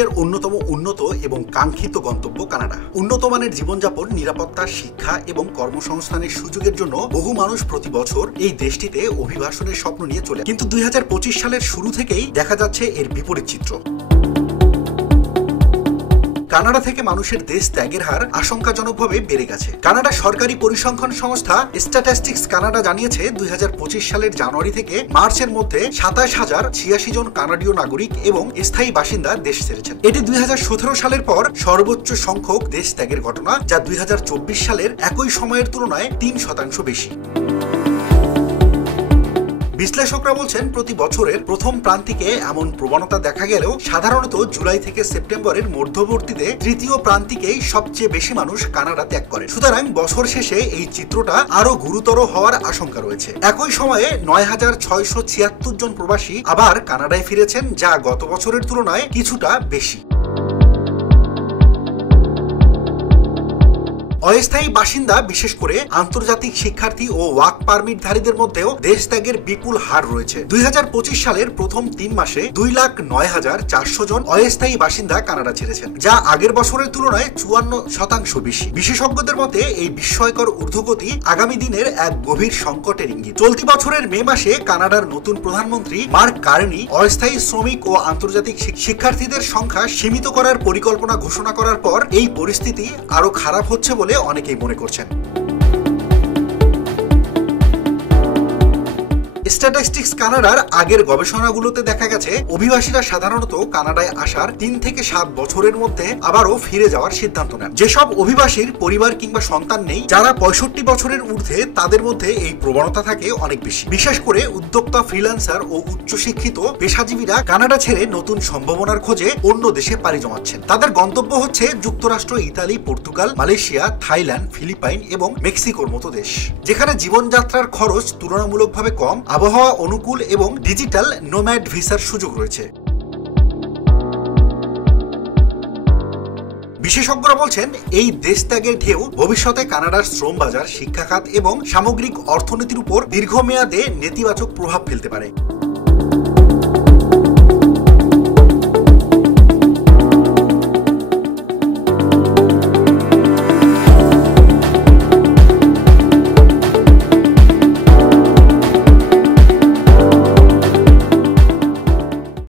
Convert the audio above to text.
বিশ্বের অন্যতম উন্নত এবং কাঙ্ক্ষিত গন্তব্য কানাডা। উন্নত মানের জীবনযাপন, নিরাপত্তা, শিক্ষা এবং কর্মসংস্থানের সুযোগের জন্য বহু মানুষ প্রতি বছর এই দেশটিতে অভিবাসনের স্বপ্ন নিয়ে চলে। কিন্তু 2025 সালের শুরু থেকেই দেখা যাচ্ছে এর বিপরীত চিত্র। কানাডা থেকে মানুষের দেশ ত্যাগের হার আশঙ্কাজনকভাবে বেড়ে গেছে। কানাডা সরকারি পরিসংখ্যান সংস্থা স্ট্যাটিস্টিক্স কানাডা জানিয়েছে 2025 সালের জানুয়ারি থেকে মার্চের মধ্যে 27,086 জন কানাডীয় নাগরিক এবং স্থায়ী বাসিন্দা দেশ ছেড়েছেন। এটি 2017 সালের পর সর্বোচ্চ সংখ্যক দেশ ত্যাগের ঘটনা, যা 2024 সালের একই সময়ের তুলনায় 3% বেশি। বিশ্লেষকরা বলছেন, প্রতি বছরের প্রথম প্রান্তিকে এমন প্রবণতা দেখা গেলেও সাধারণত জুলাই থেকে সেপ্টেম্বরের মধ্যবর্তীতে তৃতীয় প্রান্তিকেই সবচেয়ে বেশি মানুষ কানাডা ত্যাগ করে। সুতরাং বছর শেষে এই চিত্রটা আরো গুরুতর হওয়ার আশঙ্কা রয়েছে। একই সময়ে 9,676 জন প্রবাসী আবার কানাডায় ফিরেছেন, যা গত বছরের তুলনায় কিছুটা বেশি। অস্থায়ী বাসিন্দা, বিশেষ করে আন্তর্জাতিক শিক্ষার্থী ও ওয়ার্ক পারমিটধারীদের মধ্যেও দেশ ত্যাগের বিপুল হার রয়েছে। 2025 সালের প্রথম 3 মাসে 2,09,400 জন অস্থায়ী বাসিন্দা কানাডা ছেড়েছেন, যা আগের বছরের তুলনায় 54% বেশি। বিশেষজ্ঞদের মতে এই বিস্ময়কর ঊর্ধ্বগতি আগামী দিনের এক গভীর সংকটের ইঙ্গিত। চলতি বছরের মে মাসে কানাডার নতুন প্রধানমন্ত্রী মার্ক কার্নি অস্থায়ী শ্রমিক ও আন্তর্জাতিক শিক্ষার্থীদের সংখ্যা সীমিত করার পরিকল্পনা ঘোষণা করার পর এই পরিস্থিতি আরো খারাপ হচ্ছে বলে অনেকেই মনে করছেন। স্ট্যাটিস্টিক্স কানাডার আগের গবেষণাগুলোতে দেখা গেছে অভিবাসীরা সাধারণত কানাডায় আসার 3 থেকে 7 বছরের মধ্যে আবারও ফিরে যাওয়ার সিদ্ধান্ত নেন। যেসব অভিবাসীর পরিবার কিংবা সন্তান নেই, যারা 65 বছরের ঊর্ধ্বে, তাদের মধ্যে এই প্রবণতা থাকে অনেক বেশি। বিশেষ করে উদ্যোক্তা, ফ্রিল্যান্সার ও উচ্চশিক্ষিত পেশাজীবীরা কানাডা ছেড়ে নতুন সম্ভাবনার খোঁজে অন্য দেশে পাড়ি জমাচ্ছেন। তাদের গন্তব্য হচ্ছে যুক্তরাষ্ট্র, Italy, Portugal, Malaysia, Thailand, Philippine এবং মেক্সিকোর মতো দেশ, যেখানে জীবনযাত্রার খরচ তুলনামূলকভাবে কম, আবহাওয়া অনুকূল এবং ডিজিটাল নোম্যাড ভিসার সুযোগ রয়েছে। বিশেষজ্ঞরা বলছেন, এই দেশ ত্যাগের ঢেউ ভবিষ্যতে কানাডার শ্রম বাজার, শিক্ষা খাত এবং সামগ্রিক অর্থনীতির উপর দীর্ঘমেয়াদে নেতিবাচক প্রভাব ফেলতে পারে।